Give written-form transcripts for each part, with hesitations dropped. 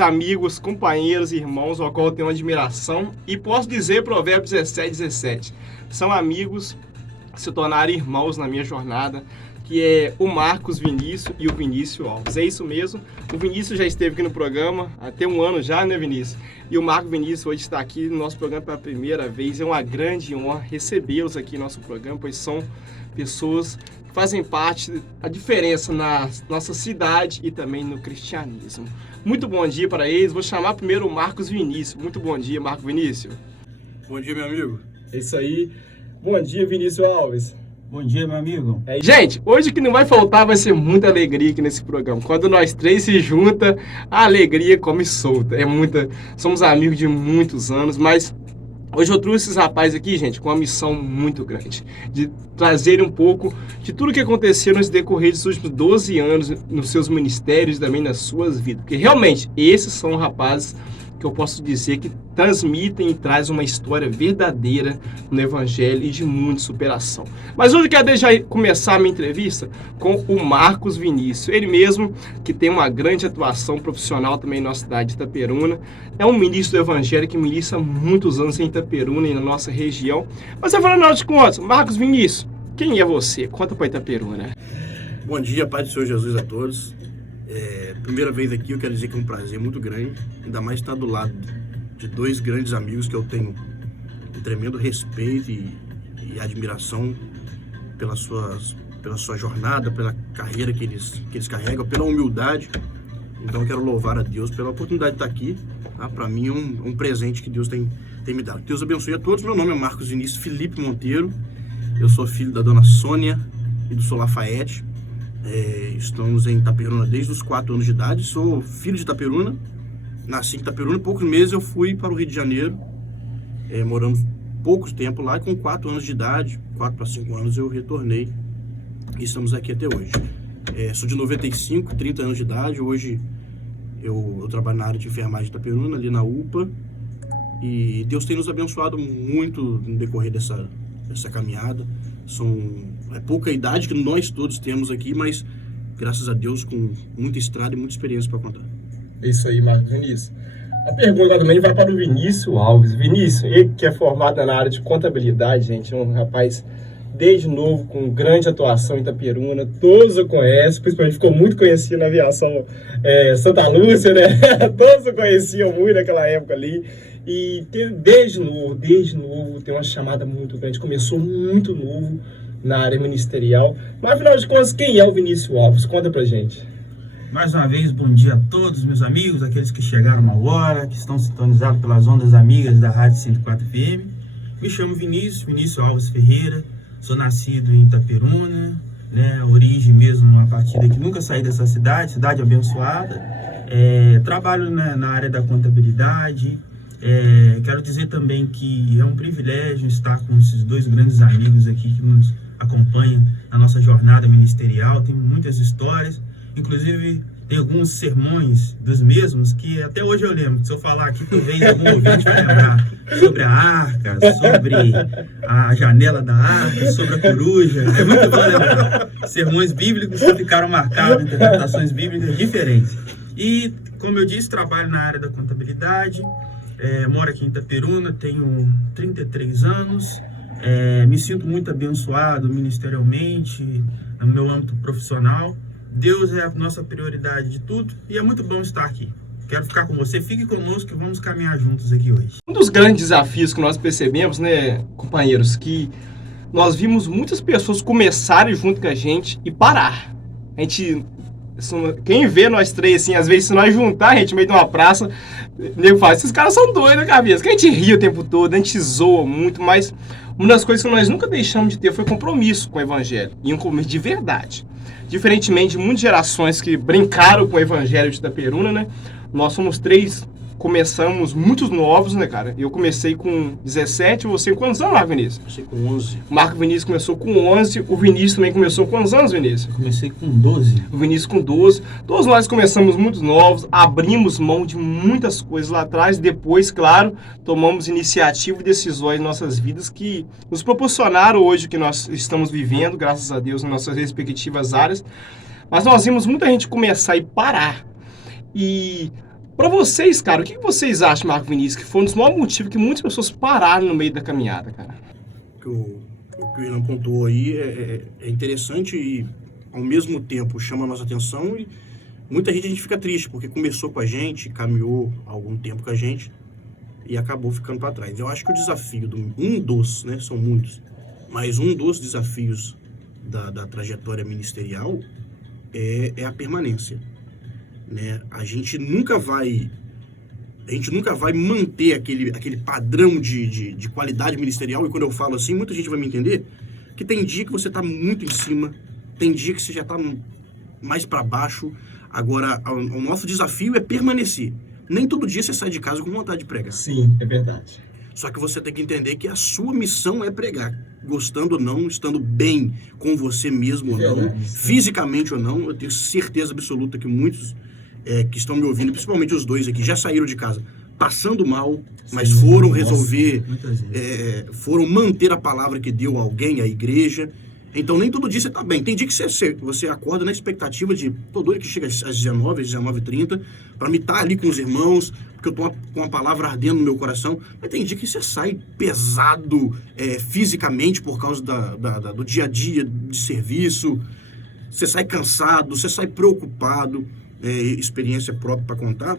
Amigos, companheiros, irmãos, ao qual eu tenho admiração, e posso dizer, Provérbios 17:17, são amigos que se tornaram irmãos na minha jornada, que é o Marcos Vinícius e o Vinícius Alves. É isso mesmo, o Vinícius já esteve aqui no programa, há até um ano já, né, Vinícius? E o Marcos Vinícius hoje está aqui no nosso programa pela primeira vez. É uma grande honra recebê-los aqui no nosso programa, pois são pessoas que fazem parte da diferença na nossa cidade e também no cristianismo. Muito bom dia para eles. Vou chamar primeiro o Marcos Vinícius. Muito bom dia, Marcos Vinícius. Bom dia, meu amigo. É isso aí. Bom dia, Vinícius Alves. Bom dia, meu amigo. Gente, hoje o que não vai faltar vai ser muita alegria aqui nesse programa. Quando nós três se junta, a alegria come solta. Somos amigos de muitos anos, mas hoje eu trouxe esses rapazes aqui, gente, com uma missão muito grande, de trazer um pouco de tudo que aconteceu nesse decorrer dos últimos 12 anos nos seus ministérios e também nas suas vidas. Porque realmente, esses são rapazes que eu posso dizer que transmitem e trazem uma história verdadeira no Evangelho e de muita superação. Mas hoje eu quero já começar a minha entrevista com o Marcos Vinícius, ele mesmo que tem uma grande atuação profissional também na nossa cidade de Itaperuna, é um ministro do Evangelho que milita há muitos anos em Itaperuna e na nossa região. Mas afinal de contas, Marcos Vinícius, quem é você? Conta para Itaperuna. Bom dia, Pai do Senhor Jesus a todos. Primeira vez aqui, eu quero dizer que é um prazer muito grande, ainda mais estar do lado de dois grandes amigos que eu tenho um tremendo respeito e admiração pela sua jornada, pela carreira que eles carregam, pela humildade. Então eu quero louvar a Deus pela oportunidade de estar aqui. Tá? Para mim é um presente que Deus tem me dado. Deus abençoe a todos. Meu nome é Marcos Vinícius Felipe Monteiro. Eu sou filho da dona Sônia e do Sr. Lafayette. Estamos em Itaperuna desde os 4 anos de idade. Sou filho de Itaperuna, nasci em Itaperuna. Em poucos meses eu fui para o Rio de Janeiro. Moramos pouco tempo lá e com 4 anos de idade, 4 para 5 anos, eu retornei e estamos aqui até hoje. Sou de 95, 30 anos de idade. Hoje eu trabalho na área de enfermagem de Itaperuna, ali na UPA. E Deus tem nos abençoado muito no decorrer dessa caminhada. É pouca idade que nós todos temos aqui, mas graças a Deus com muita estrada e muita experiência para contar. É isso aí, Marcos Vinícius. A pergunta também vai para o Vinícius Alves. Vinícius, ele que é formado na área de contabilidade, gente, é um rapaz desde novo com grande atuação em Itaperuna, todos o conhecem, principalmente ficou muito conhecido na aviação Santa Lúcia, né? Todos o conheciam muito naquela época ali. E desde novo tem uma chamada muito grande, começou muito novo na área ministerial. Mas afinal de contas, quem é o Vinícius Alves? Conta pra gente. Mais uma vez, bom dia a todos, meus amigos, aqueles que chegaram agora, que estão sintonizados pelas ondas amigas da Rádio 104 FM. Me chamo Vinícius Alves Ferreira, sou nascido em Itaperuna, né, origem mesmo a partir daqui, nunca saí dessa cidade abençoada. Trabalho na área da contabilidade. Quero dizer também que é um privilégio estar com esses dois grandes amigos aqui que nos acompanham na nossa jornada ministerial. Tem muitas histórias, inclusive tem alguns sermões dos mesmos que até hoje eu lembro. Se eu falar aqui, talvez algum ouvinte vai lembrar sobre a arca, sobre a janela da arca, sobre a coruja. É muito bom lembrar. Sermões bíblicos que ficaram marcados, interpretações bíblicas diferentes. E, como eu disse, trabalho na área da contabilidade. Moro aqui em Itaperuna, tenho 33 anos, me sinto muito abençoado ministerialmente, no meu âmbito profissional. Deus é a nossa prioridade de tudo e é muito bom estar aqui. Quero ficar com você, fique conosco que vamos caminhar juntos aqui hoje. Um dos grandes desafios que nós percebemos, né, companheiros, que nós vimos muitas pessoas começarem junto com a gente e parar. Quem vê nós três, assim, às vezes se nós juntar a gente no meio de uma praça, o nego fala, esses caras são doidos na cabeça, que a gente ri o tempo todo, a gente zoa muito, mas uma das coisas que nós nunca deixamos de ter foi compromisso com o Evangelho, e um compromisso de verdade. Diferentemente de muitas gerações que brincaram com o Evangelho de Itaperuna, né? Nós somos três, começamos muitos novos, né, cara? Eu comecei com 17, você com quantos anos, Marco Vinícius? Comecei com 11. O Marco Vinícius começou com 11, o Vinícius também começou com quantos anos, Vinícius? Comecei com 12. O Vinícius com 12. Todos nós começamos muito novos, abrimos mão de muitas coisas lá atrás, depois, claro, tomamos iniciativa e decisões em nossas vidas que nos proporcionaram hoje o que nós estamos vivendo, graças a Deus, nas nossas respectivas áreas. Mas nós vimos muita gente começar e parar. E Pra vocês, cara, o que vocês acham, Marco Vinícius, que foi um dos maiores motivos que muitas pessoas pararam no meio da caminhada, cara? O que o Renan pontuou aí é interessante e, ao mesmo tempo, chama a nossa atenção e muita gente a gente fica triste, porque começou com a gente, caminhou há algum tempo com a gente e acabou ficando para trás. Eu acho que o desafio, né, são muitos, mas um dos desafios da trajetória ministerial é a permanência, né? A gente nunca vai manter aquele padrão de qualidade ministerial, e quando eu falo assim, muita gente vai me entender, que tem dia que você está muito em cima, tem dia que você já está mais para baixo. Agora, o nosso desafio é permanecer. Nem todo dia você sai de casa com vontade de pregar. Sim, é verdade. Só que você tem que entender que a sua missão é pregar. Gostando ou não, estando bem com você mesmo ou não, fisicamente ou não, eu tenho certeza absoluta que muitos que estão me ouvindo, principalmente os dois aqui, já saíram de casa passando mal, mas foram resolver, foram manter a palavra que deu a alguém, a igreja. Então, nem todo dia você está bem. Tem dia que você acorda na expectativa de, tô doido que chega às 19h30, para me estar ali com os irmãos, porque eu tô com a palavra ardendo no meu coração. Mas tem dia que você sai pesado fisicamente por causa do dia a dia de serviço, você sai cansado, você sai preocupado. Experiência própria para contar,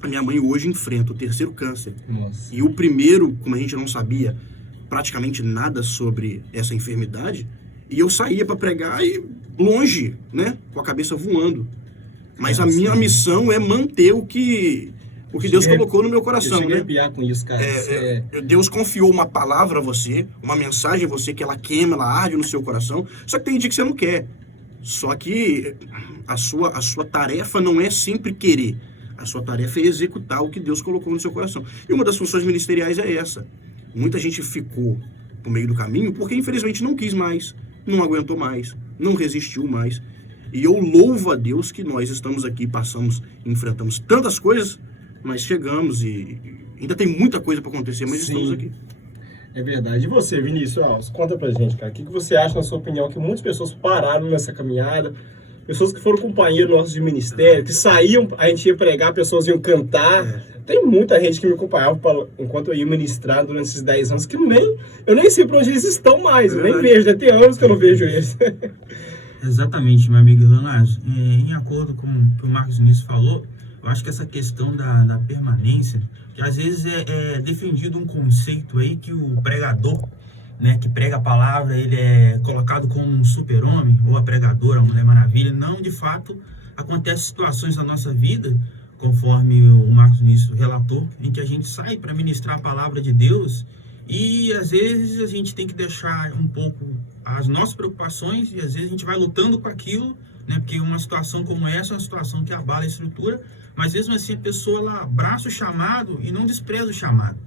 a minha mãe hoje enfrenta o 3º câncer. Nossa. E o primeiro, como a gente não sabia praticamente nada sobre essa enfermidade, e eu saía para pregar e longe, né, com a cabeça voando. Mas a minha missão é manter o que Deus colocou no meu coração, né? Com isso, cara. Deus confiou uma palavra a você, uma mensagem a você que ela queima, ela arde no seu coração. Só que tem dia que você não quer. Só que a sua tarefa não é sempre querer. A sua tarefa é executar o que Deus colocou no seu coração. E uma das funções ministeriais é essa. Muita gente ficou no meio do caminho porque, infelizmente, não quis mais, não aguentou mais, não resistiu mais. E eu louvo a Deus que nós estamos aqui, enfrentamos tantas coisas, mas chegamos e ainda tem muita coisa para acontecer, mas estamos aqui. É verdade. E você, Vinícius, conta pra gente, cara, o que você acha, na sua opinião, que muitas pessoas pararam nessa caminhada, pessoas que foram companheiros nossos de ministério, que saíam, a gente ia pregar, pessoas iam cantar. Tem muita gente que me acompanhava enquanto eu ia ministrar durante esses 10 anos, que eu nem sei pra onde eles estão mais, eu nem vejo, tem anos que eu não vejo eles. Exatamente, meu amigo Leonardo. Em acordo com o que o Marcos Vinícius falou, eu acho que essa questão da permanência, que às vezes é defendido um conceito aí que o pregador, né, que prega a palavra, ele é colocado como um super-homem, ou a pregadora, a Mulher Maravilha. Não, de fato, acontecem situações na nossa vida, conforme o Marcos Vinícius relatou, em que a gente sai para ministrar a palavra de Deus e às vezes a gente tem que deixar um pouco as nossas preocupações e às vezes a gente vai lutando com aquilo, né, porque uma situação como essa é uma situação que abala a estrutura, mas mesmo assim a pessoa ela abraça o chamado e não despreza o chamado.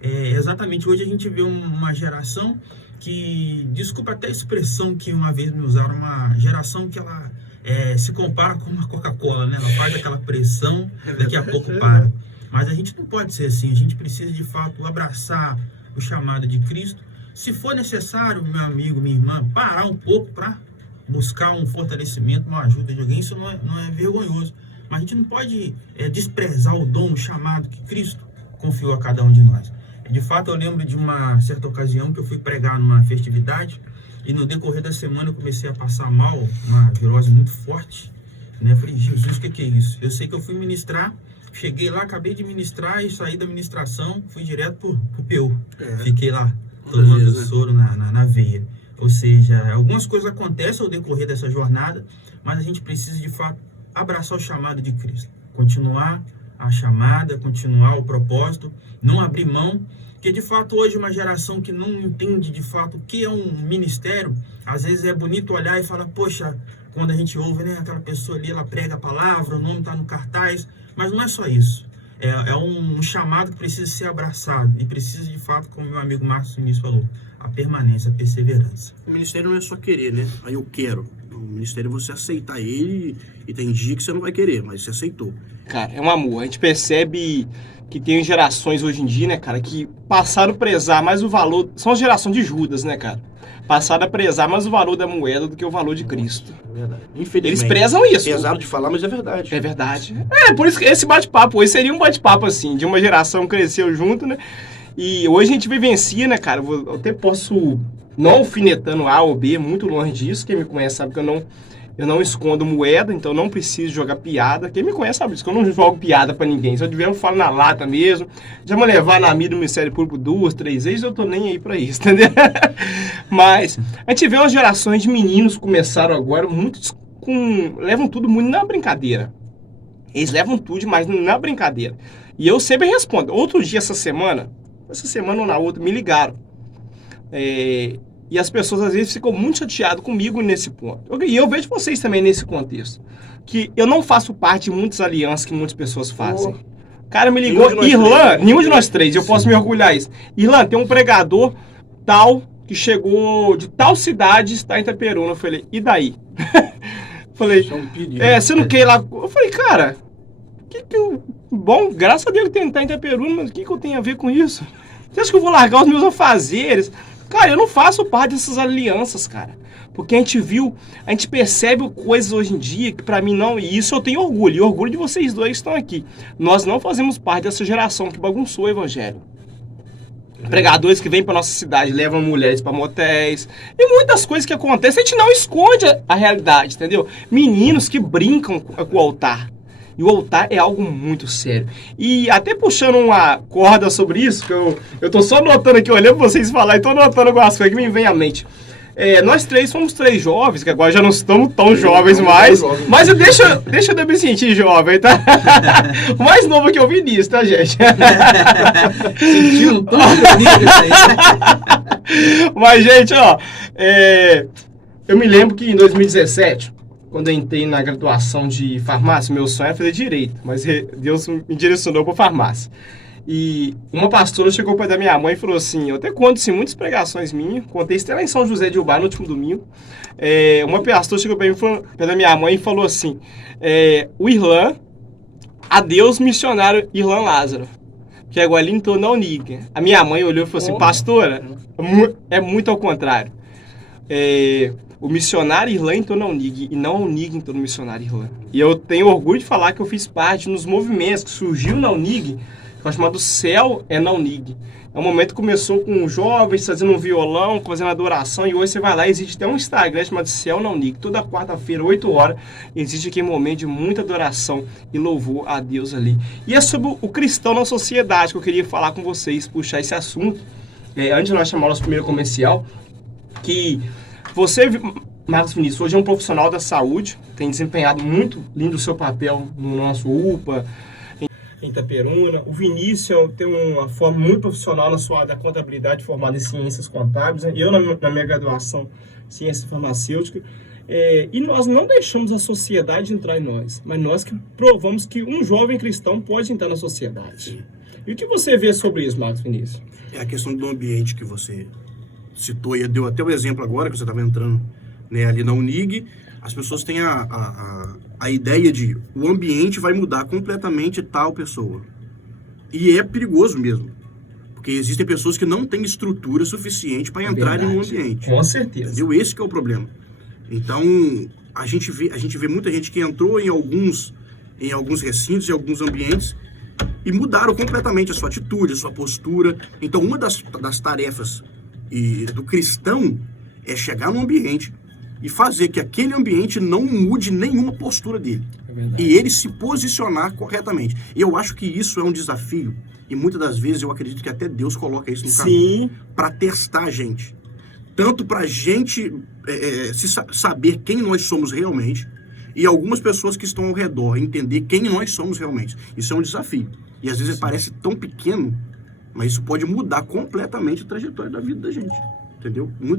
Exatamente, hoje a gente vê uma geração que, desculpa até a expressão que uma vez me usaram, uma geração que ela se compara com uma Coca-Cola, né? Ela faz aquela pressão, daqui a pouco para. Mas a gente não pode ser assim, a gente precisa de fato abraçar o chamado de Cristo. Se for necessário, meu amigo, minha irmã, parar um pouco para buscar um fortalecimento, uma ajuda de alguém, isso não é vergonhoso. Mas a gente não pode desprezar o dom, o chamado que Cristo confiou a cada um de nós. De fato, eu lembro de uma certa ocasião que eu fui pregar numa festividade e no decorrer da semana eu comecei a passar mal, uma virose muito forte, né? Eu falei, Jesus, o que é isso? Eu sei que eu fui ministrar, cheguei lá, acabei de ministrar e saí da ministração, fui direto pro PU. Fiquei lá, tomando soro na veia. Ou seja, algumas coisas acontecem ao decorrer dessa jornada, mas a gente precisa de fato abraçar o chamado de Cristo, continuar a chamada, continuar o propósito, não abrir mão, porque de fato hoje uma geração que não entende de fato o que é um ministério, às vezes é bonito olhar e falar, poxa, quando a gente ouve, né, aquela pessoa ali, ela prega a palavra, o nome está no cartaz, mas não é só isso, é um chamado que precisa ser abraçado e precisa de fato, como meu amigo Marcos Vinícius falou, a permanência, a perseverança. O ministério não é só querer, né? Aí eu quero. O ministério é você aceitar ele e tem dia que você não vai querer, mas você aceitou. Cara, é um amor. A gente percebe que tem gerações hoje em dia, né, cara, que passaram a prezar mais o valor, são a geração de Judas, né, cara? Passaram a prezar mais o valor da moeda do que o valor de Cristo. É verdade. Infelizmente. Eles prezam isso. É pesado de falar, mas é verdade. É verdade. Por isso que esse bate-papo hoje seria um bate-papo, assim, de uma geração que cresceu junto, né? E hoje a gente vivencia, né, cara? Eu até posso, não alfinetando A ou B, muito longe disso. Quem me conhece sabe que eu não escondo moeda, então não preciso jogar piada. Quem me conhece sabe disso, que eu não jogo piada pra ninguém. Se eu tiver, eu falo na lata mesmo. Já me levar na mídia do Ministério Público 2, 3 vezes, eu tô nem aí pra isso, entendeu? Mas a gente vê umas gerações de meninos que começaram agora, muitos levam tudo muito na brincadeira. Eles levam tudo demais na brincadeira. E eu sempre respondo. Outro dia, essa semana ou na outra, me ligaram. E as pessoas às vezes ficam muito chateadas comigo nesse ponto. E eu vejo vocês também nesse contexto. Que eu não faço parte de muitas alianças que muitas pessoas fazem. O cara me ligou, Irlan, nenhum de nós três, eu posso me orgulhar isso. Irlan, tem um pregador tal que chegou de tal cidade, está em Itaperuna. Eu falei, e daí? Falei, você não quer ir lá? Eu falei, cara, bom, graças a Deus que está em Itaperuna, mas o que eu tenho a ver com isso? Você acha que eu vou largar os meus afazeres? Cara, eu não faço parte dessas alianças, cara. Porque a gente percebe coisas hoje em dia que pra mim não... E isso eu tenho orgulho. E orgulho de vocês dois que estão aqui. Nós não fazemos parte dessa geração que bagunçou o evangelho. Pregadores que vêm pra nossa cidade, levam mulheres pra motéis. E muitas coisas que acontecem, a gente não esconde a realidade, entendeu? Meninos que brincam com o altar. E o altar é algo muito sério. E até puxando uma corda sobre isso, que eu tô só anotando aqui, olhando pra vocês falar, e tô anotando algumas coisas que me vem à mente. Nós três somos três jovens, que agora já não estamos tão jovens mais, mas deixa eu me sentir jovem, tá? O mais novo que eu vi nisso, tá, gente? Sentiu um tom de isso aí. Mas, gente, ó, eu me lembro que em 2017... Quando eu entrei na graduação de farmácia, meu sonho era fazer direito, mas Deus me direcionou para farmácia. E uma pastora chegou para da minha mãe e falou assim, eu até conto assim, muitas pregações minhas, contei isso até lá em São José de Ubá no último domingo. Uma pastora chegou para da minha mãe e falou assim, o Irlan, adeus missionário Irlan Lázaro, que é Wellington na Unig. A minha mãe olhou e falou assim, pastora, é muito ao contrário. O missionário Irlan entrou na Unig e não a Unig entrou no missionário Irlan. E eu tenho orgulho de falar que eu fiz parte nos movimentos que surgiu na Unig, que é chamado Céu na Unig. É um momento que começou com jovens fazendo um violão, fazendo adoração, e hoje você vai lá, existe até um Instagram chamado Céu na Unig. Toda quarta-feira, 8 horas, existe aquele momento de muita adoração e louvor a Deus ali. E é sobre o cristão na sociedade que eu queria falar com vocês, puxar esse assunto. Antes de nós chamar o nosso primeiro comercial, que... Você, Marcos Vinícius, hoje é um profissional da saúde, tem desempenhado muito lindo o seu papel no nosso UPA, em Itaperuna. O Vinícius tem uma forma muito profissional na sua área da contabilidade, formada em ciências contábeis. Eu, na minha graduação, ciência farmacêutica. E nós não deixamos a sociedade entrar em nós, mas nós que provamos que um jovem cristão pode entrar na sociedade. Sim. E o que você vê sobre isso, Marcos Vinícius? É a questão do ambiente que você... citou e deu até o exemplo agora que você estava entrando, né, ali na Unig. As pessoas têm a ideia de o ambiente vai mudar completamente tal pessoa. E é perigoso mesmo. Porque existem pessoas que não têm estrutura suficiente para entrarem no ambiente. Com certeza. Entendeu? Esse que é o problema. Então, a gente vê muita gente que entrou em alguns recintos, em alguns ambientes, e mudaram completamente a sua atitude, a sua postura. Então, uma das tarefas do cristão é chegar no ambiente e fazer que aquele ambiente não mude nenhuma postura dele. E ele se posicionar corretamente. E eu acho que isso é um desafio. E muitas das vezes eu acredito que até Deus coloca isso no caminho. Para testar a gente. Tanto para a gente saber quem nós somos realmente. E algumas pessoas que estão ao redor entender quem nós somos realmente. Isso é um desafio. E às vezes parece tão pequeno, mas isso pode mudar completamente a trajetória da vida da gente. Entendeu? Muito